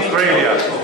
Australia.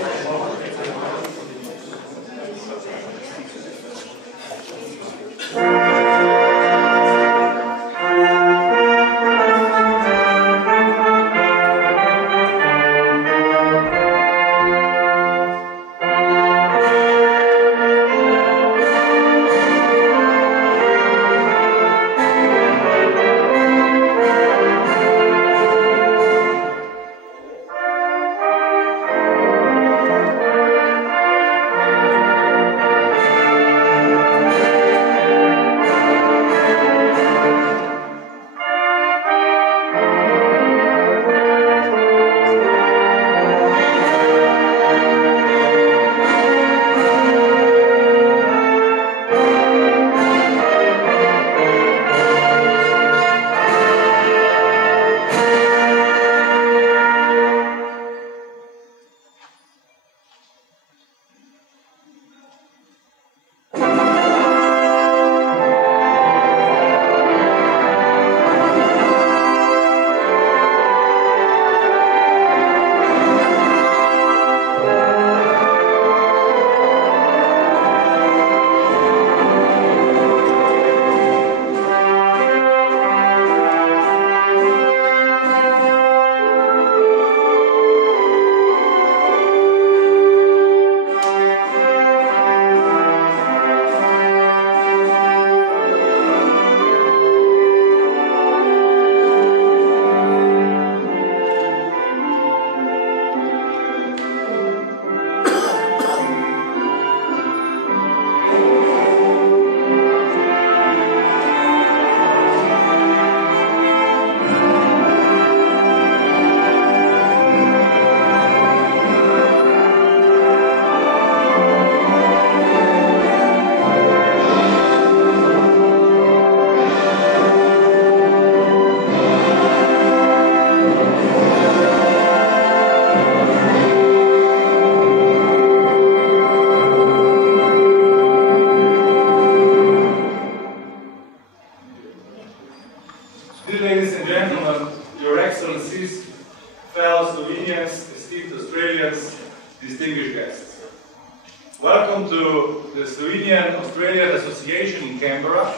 Welcome to the Slovenian-Australian Association in Canberra.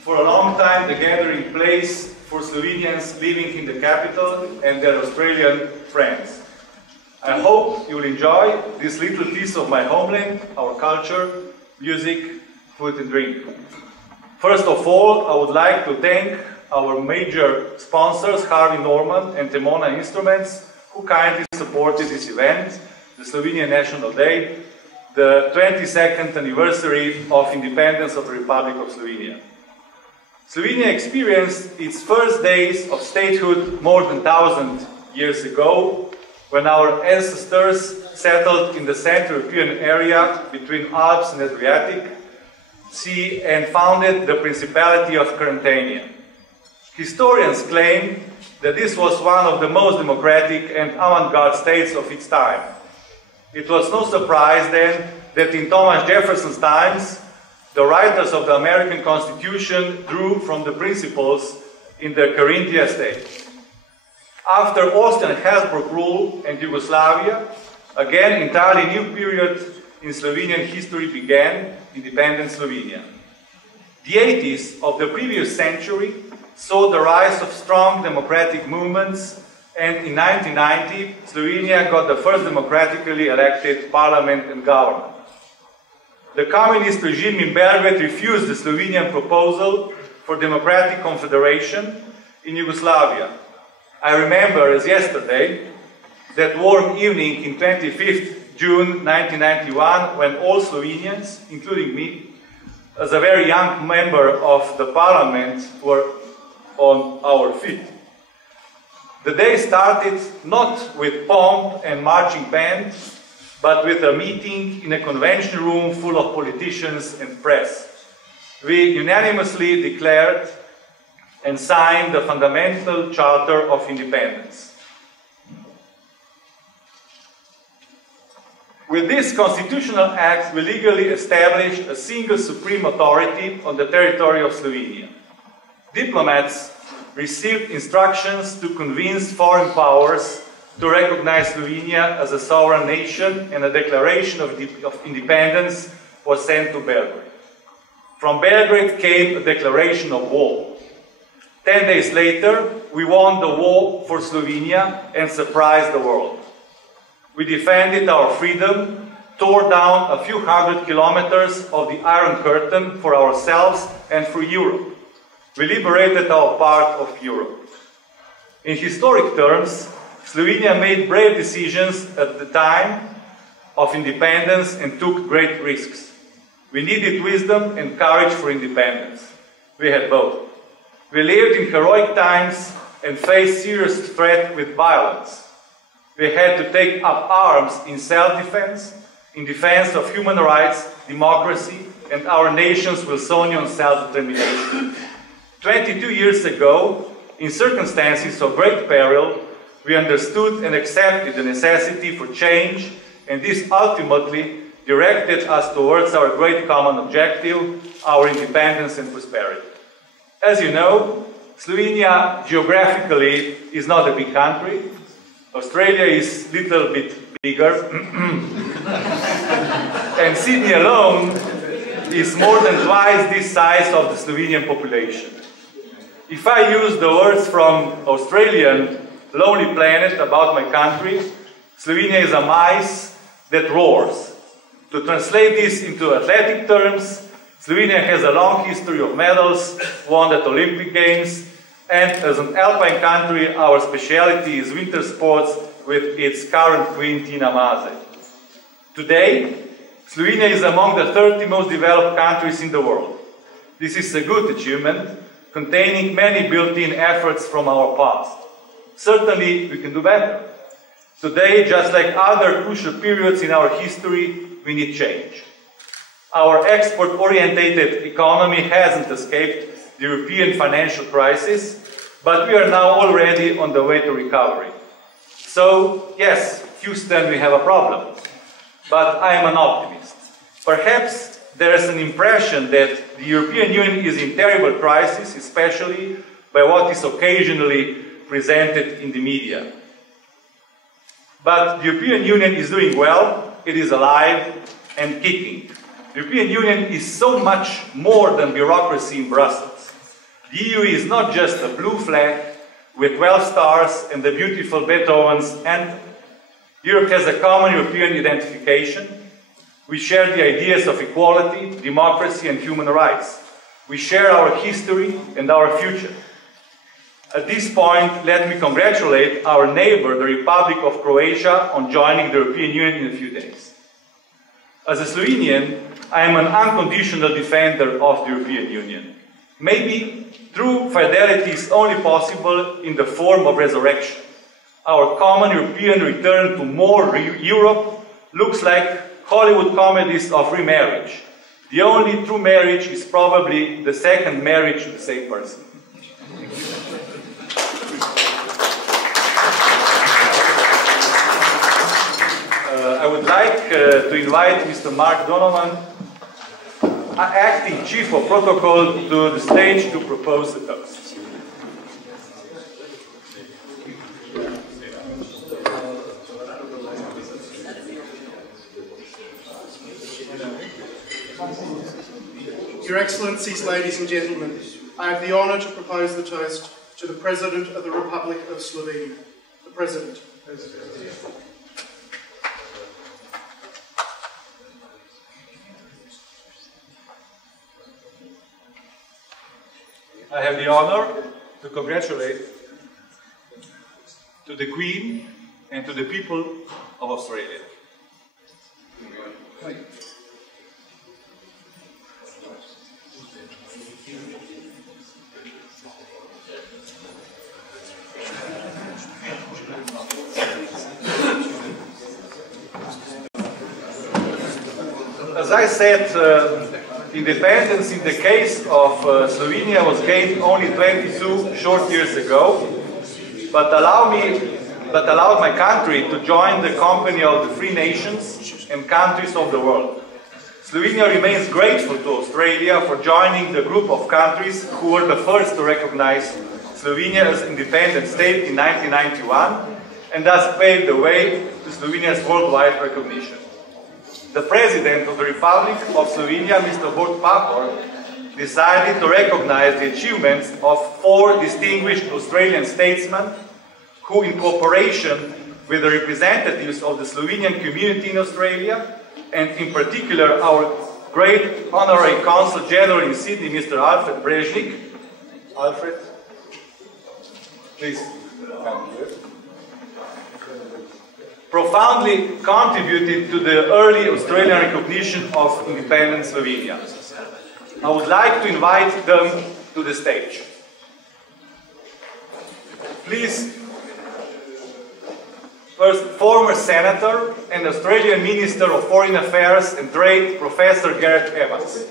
For a long time, the gathering place for Slovenians living in the capital and their Australian friends. I hope you will enjoy this little piece of my homeland, our culture, music, food and drink. First of all, I would like to thank our major sponsors, Harvey Norman and Temona Instruments, who kindly supported this event, the Slovenian National Day, the 22nd anniversary of independence of the Republic of Slovenia. Slovenia experienced its first days of statehood more than 1,000 years ago, when our ancestors settled in the Central European area between Alps and Adriatic Sea and founded the Principality of Carantania. Historians claim that this was one of the most democratic and avant-garde states of its time. It was no surprise then that in Thomas Jefferson's times, the writers of the American Constitution drew from the principles in the Carinthia state. After Austrian-Habsburg rule and Yugoslavia, again entirely new period in Slovenian history began, independent Slovenia. The 80s of the previous century saw the rise of strong democratic movements, and in 1990, Slovenia got the first democratically elected parliament and government. The communist regime in Belgrade refused the Slovenian proposal for democratic confederation in Yugoslavia. I remember as yesterday that warm evening in 25th June 1991 when all Slovenians, including me, as a very young member of the parliament, were on our feet. The day started not with pomp and marching band, but with a meeting in a convention room full of politicians and press. We unanimously declared and signed the Fundamental Charter of Independence. With this constitutional act, we legally established a single supreme authority on the territory of Slovenia. Diplomats received instructions to convince foreign powers to recognize Slovenia as a sovereign nation, and a declaration of independence was sent to Belgrade. From Belgrade came a declaration of war. 10 days later, we won the war for Slovenia and surprised the world. We defended our freedom, tore down a few hundred kilometers of the Iron Curtain for ourselves and for Europe. We liberated our part of Europe. In historic terms, Slovenia made brave decisions at the time of independence and took great risks. We needed wisdom and courage for independence. We had both. We lived in heroic times and faced serious threat with violence. We had to take up arms in self-defense, in defense of human rights, democracy, and our nation's Wilsonian self-determination. 22 years ago, in circumstances of great peril, we understood and accepted the necessity for change, and this ultimately directed us towards our great common objective, our independence and prosperity. As you know, Slovenia geographically is not a big country. Australia is a little bit bigger. And Sydney alone is more than twice this size of the Slovenian population. If I use the words from Australian Lonely Planet about my country, Slovenia is a mice that roars. To translate this into athletic terms, Slovenia has a long history of medals, won at Olympic Games, and as an alpine country, our specialty is winter sports with its current queen, Tina Maze. Today, Slovenia is among the 30 most developed countries in the world. This is a good achievement, containing many built-in efforts from our past. Certainly, we can do better. Today, just like other crucial periods in our history, we need change. Our export-oriented economy hasn't escaped the European financial crisis, but we are now already on the way to recovery. So, yes, Houston, we have a problem, but I am an optimist. Perhaps there is an impression that the European Union is in terrible crisis, especially by what is occasionally presented in the media. But the European Union is doing well, it is alive and kicking. The European Union is so much more than bureaucracy in Brussels. The EU is not just a blue flag with 12 stars and the beautiful Beethoven's anthem. Europe has a common European identification. We share the ideas of equality, democracy and human rights. We share our history and our future. At this point, let me congratulate our neighbor, the Republic of Croatia, on joining the European Union in a few days. As a Slovenian, I am an unconditional defender of the European Union. Maybe true fidelity is only possible in the form of resurrection. Our common European return to more Europe looks like Hollywood comedies of remarriage. The only true marriage is probably the second marriage to the same person. I would like to invite Mr. Mark Donovan, acting Chief of Protocol, to the stage to propose the toast. Your Excellencies, ladies and gentlemen, I have the honour to propose the toast to the President of the Republic of Slovenia. The President. I have the honor to congratulate to the Queen and to the people of Australia. As I said, independence in the case of Slovenia was gained only 22 short years ago, but allowed my country to join the company of the free nations and countries of the world. Slovenia remains grateful to Australia for joining the group of countries who were the first to recognize Slovenia as an independent state in 1991 and thus paved the way to Slovenia's worldwide recognition. The President of the Republic of Slovenia, Mr. Borut Pahor, decided to recognize the achievements of 4 distinguished Australian statesmen who, in cooperation with the representatives of the Slovenian community in Australia, and in particular our great Honorary Consul-General in Sydney, Mr. Alfred Brežnik. Alfred, please come here. Profoundly contributed to the early Australian recognition of independent Slovenia. I would like to invite them to the stage. Please, first, former Senator and Australian Minister of Foreign Affairs and Trade, Professor Gareth Evans.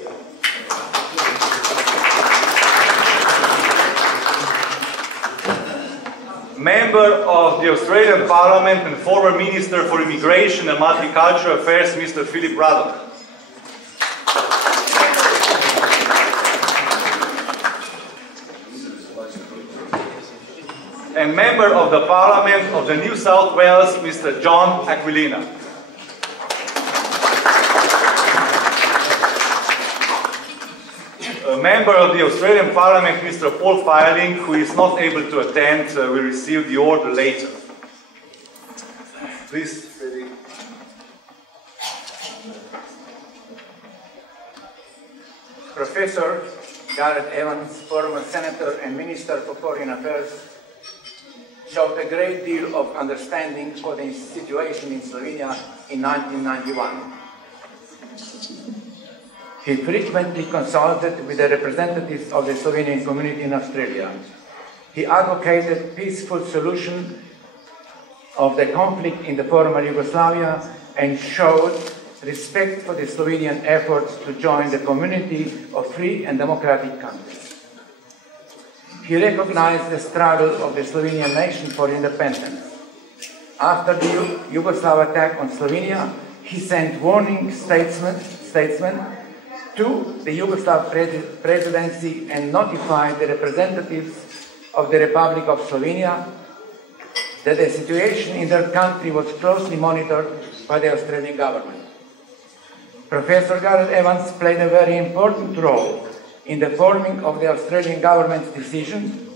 Member of the Australian Parliament and former Minister for Immigration and Multicultural Affairs, Mr. Philip Ruddock. And Member of the Parliament of the New South Wales, Mr. John Aquilina. A Member of the Australian Parliament, Mr. Paul Filing, who is not able to attend, will receive the order later. Please, ready. Professor Gareth Evans, former Senator and Minister for Foreign Affairs, showed a great deal of understanding for the situation in Slovenia in 1991. He frequently consulted with the representatives of the Slovenian community in Australia. He advocated peaceful solution of the conflict in the former Yugoslavia and showed respect for the Slovenian efforts to join the community of free and democratic countries. He recognized the struggle of the Slovenian nation for independence. After the Yugoslav attack on Slovenia, he sent warning statesmen to the Yugoslav presidency and notified the representatives of the Republic of Slovenia that the situation in their country was closely monitored by the Australian government. Professor Gareth Evans played a very important role in the forming of the Australian government's decision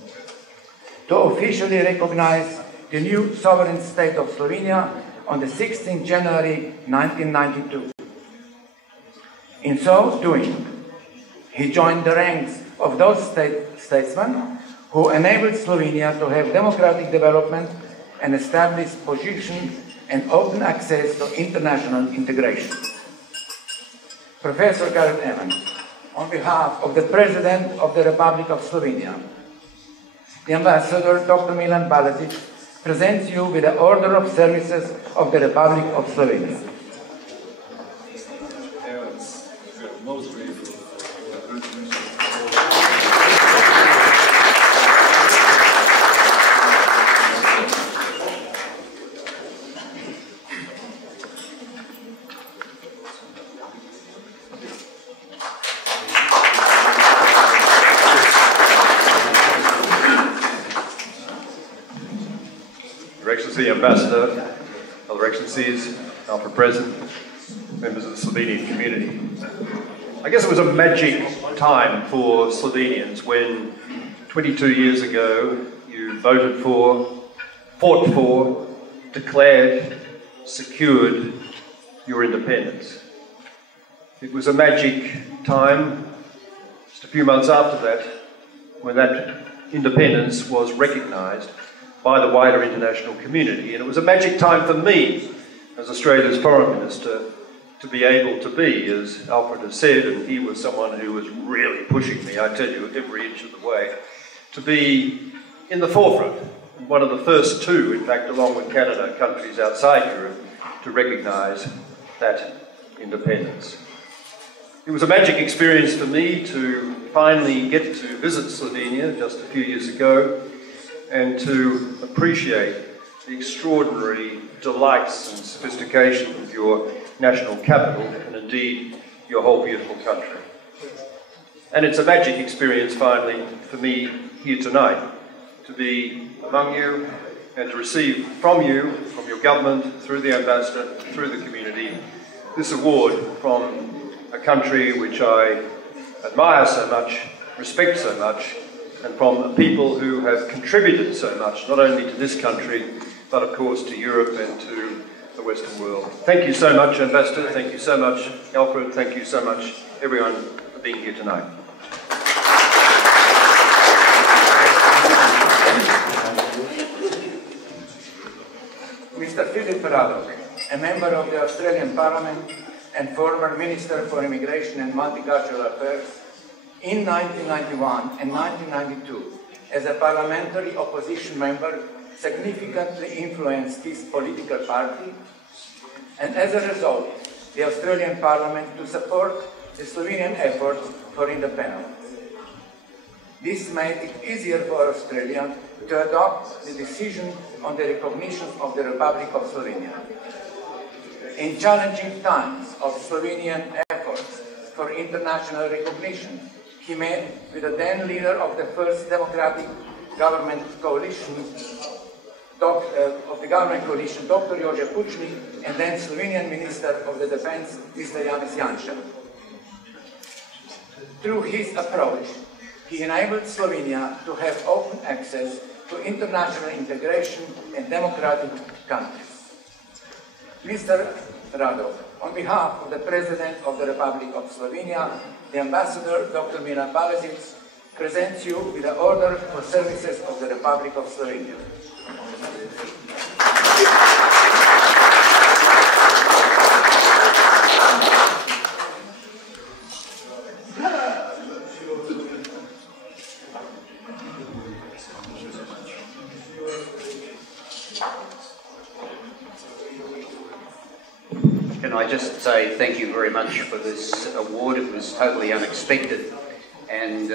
to officially recognize the new sovereign state of Slovenia on the 16th January 1992. In so doing, he joined the ranks of those statesmen who enabled Slovenia to have democratic development and establish position and open access to international integration. Professor Gareth Evans, on behalf of the President of the Republic of Slovenia, the Ambassador Dr. Milan Balažic presents you with the Order of Services of the Republic of Slovenia. Evans, we are most grateful for the contribution. Your Excellency, Ambassador, Other Excellencies, Alfred Brežnik, members of the Slovenian community. I guess it was a magic time for Slovenians when 22 years ago you voted for, fought for, declared, secured your independence. It was a magic time just a few months after that when that independence was recognised by the wider international community. And it was a magic time for me, as Australia's Foreign Minister, to be able to be, as Alfred has said, and he was someone who was really pushing me, I tell you, every inch of the way, to be in the forefront, one of the first two, in fact, along with Canada, countries outside Europe, to recognise that independence. It was a magic experience for me to finally get to visit Slovenia just a few years ago, and to appreciate the extraordinary delights and sophistication of your national capital, and indeed your whole beautiful country. And it's a magic experience finally for me here tonight to be among you and to receive from you, from your government, through the ambassador, through the community, this award from a country which I admire so much, respect so much, and from a people who have contributed so much, not only to this country, but of course to Europe and to the Western world. Thank you so much, Ambassador. Thank you so much, Alfred. Thank you so much, everyone, for being here tonight. Mr. Philip Ruddock, a member of the Australian Parliament and former Minister for Immigration and Multicultural Affairs, in 1991 and 1992, as a parliamentary opposition member, significantly influenced his political party, and as a result, the Australian Parliament to support the Slovenian effort for independence. This made it easier for Australia to adopt the decision on the recognition of the Republic of Slovenia. In challenging times of Slovenian efforts for international recognition, he met with the then leader of the first democratic government coalition, Dr. Jože Pučnik, and then Slovenian Minister of the Defense, Mr. Janez Janša. Through his approach, he enabled Slovenia to have open access to international integration and democratic countries. Mr. Ruddock, on behalf of the President of the Republic of Slovenia, the Ambassador Dr. Milan Balažic, presents you with the Order for Services of the Republic of Slovenia. Can I just say thank you very much for this award. It was totally unexpected and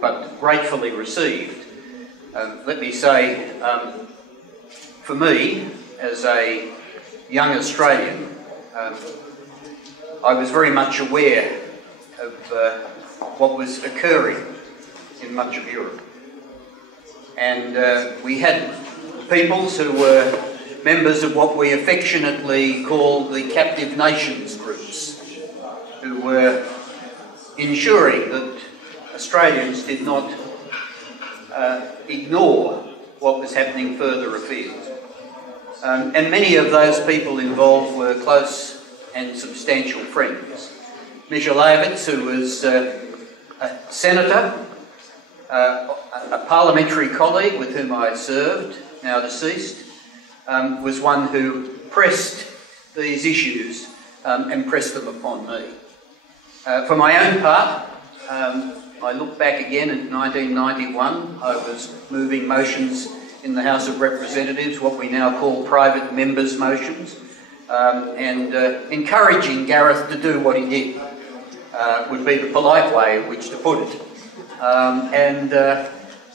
but gratefully received. Let me say, for me, as a young Australian, I was very much aware of what was occurring in much of Europe. And we had peoples who were members of what we affectionately call the captive nations groups, who were ensuring that Australians did not ignore what was happening further afield. And many of those people involved were close and substantial friends. Milan, who was a senator, a parliamentary colleague with whom I served, now deceased, was one who pressed these issues and pressed them upon me. For my own part, I look back again at 1991. I was moving motions in the House of Representatives, what we now call private members' motions, and encouraging Gareth to do what he did, would be the polite way in which to put it.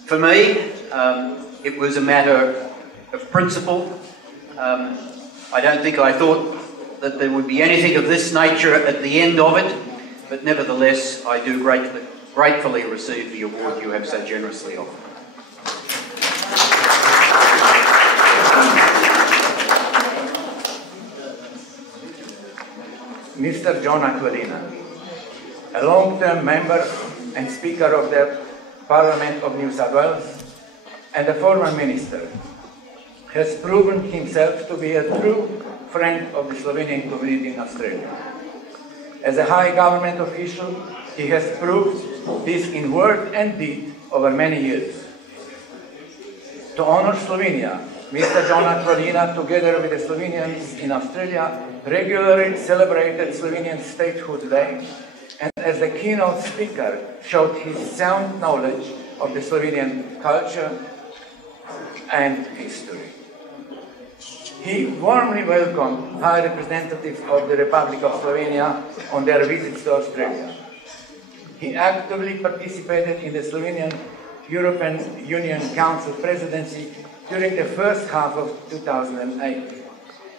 For me, it was a matter of principle. I don't think I thought that there would be anything of this nature at the end of it, but nevertheless, I do gratefully receive the award you have so generously offered. Mr. John Aquilina, a long-term member and Speaker of the Parliament of New South Wales and a former minister, has proven himself to be a true friend of the Slovenian community in Australia. As a high government official, he has proved this in word and deed over many years. To honor Slovenia, Mr. John Aquilina, together with the Slovenians in Australia, regularly celebrated Slovenian Statehood Day, and as the keynote speaker showed his sound knowledge of the Slovenian culture and history. He warmly welcomed High Representatives of the Republic of Slovenia on their visits to Australia. He actively participated in the Slovenian European Union Council presidency during the first half of 2008,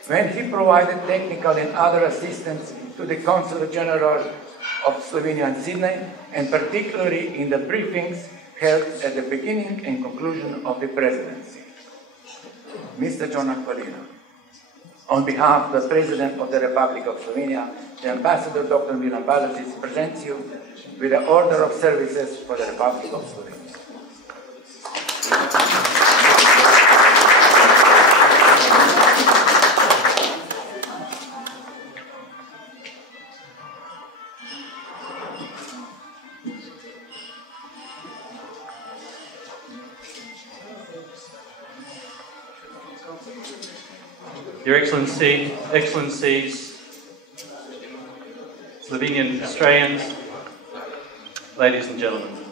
when he provided technical and other assistance to the Consul-General of Slovenia in Sydney, and particularly in the briefings held at the beginning and conclusion of the presidency. Mr. John Aquilina. On behalf of the President of the Republic of Slovenia, the Ambassador Dr. Milan Balažic presents you with the Order of Services for the Republic of Slovenia. Your Excellencies, Slovenian Australians, ladies and gentlemen.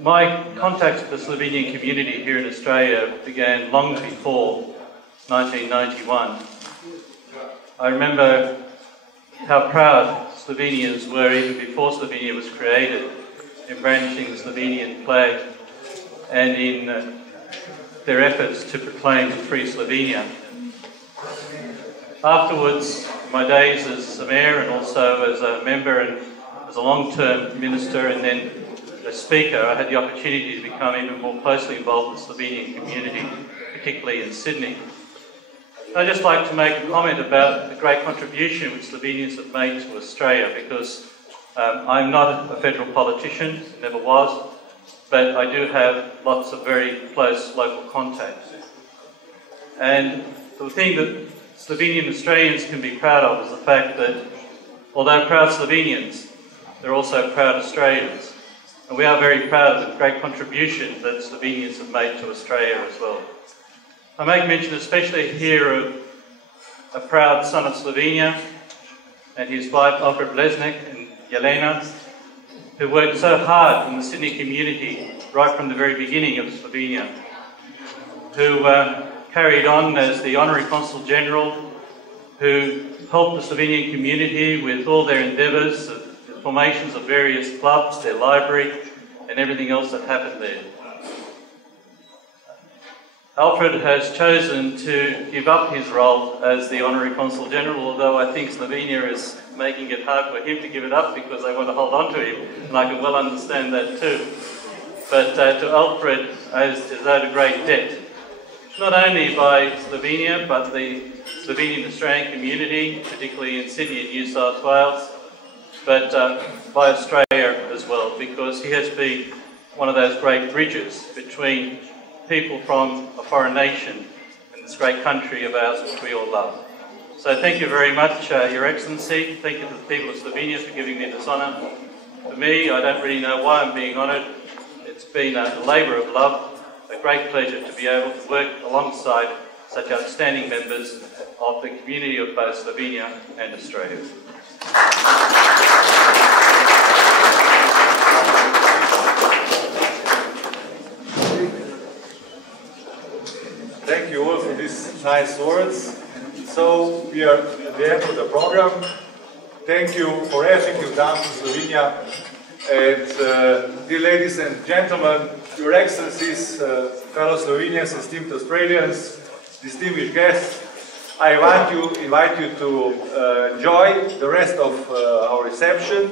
My contacts with the Slovenian community here in Australia began long before 1991. I remember how proud Slovenians were even before Slovenia was created in brandishing the Slovenian flag and in their efforts to proclaim free Slovenia. Afterwards, my days as a mayor and also as a member and as a long-term minister and then a speaker, I had the opportunity to become even more closely involved with the Slovenian community, particularly in Sydney. I'd just like to make a comment about the great contribution which Slovenians have made to Australia, because I'm not a federal politician, never was, but I do have lots of very close local contacts. And the thing that Slovenian Australians can be proud of is the fact that, although proud Slovenians, they're also proud Australians. And we are very proud of the great contribution that Slovenians have made to Australia as well. I make mention especially here of a proud son of Slovenia and his wife Alfred Brežnik and Jelena, who worked so hard in the Sydney community right from the very beginning of Slovenia, who carried on as the Honorary Consul-General, who helped the Slovenian community with all their endeavours, the formations of various clubs, their library, and everything else that happened there. Alfred has chosen to give up his role as the Honorary Consul-General, although I think Slovenia is making it hard for him to give it up because they want to hold on to him, and I can well understand that too. But to Alfred is owed a great debt, not only by Slovenia, but the Slovenian Australian community, particularly in Sydney and New South Wales, but by Australia as well, because he has been one of those great bridges between people from a foreign nation and this great country of ours which we all love. So thank you very much, Your Excellency. Thank you to the people of Slovenia for giving me this honour. For me, I don't really know why I'm being honoured. It's been a labour of love, a great pleasure to be able to work alongside such outstanding members of the community of both Slovenia and Australia. Thank you all for these nice words. So we are at the end of the program. Thank you for everything you've done for Slovenia. And dear ladies and gentlemen, Your Excellencies, fellow Slovenians, esteemed Australians, distinguished guests, I invite you to enjoy the rest of our reception,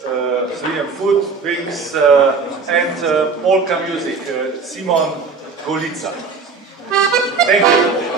Slovenian food, drinks, and polka music, Simon Golica. Thank you.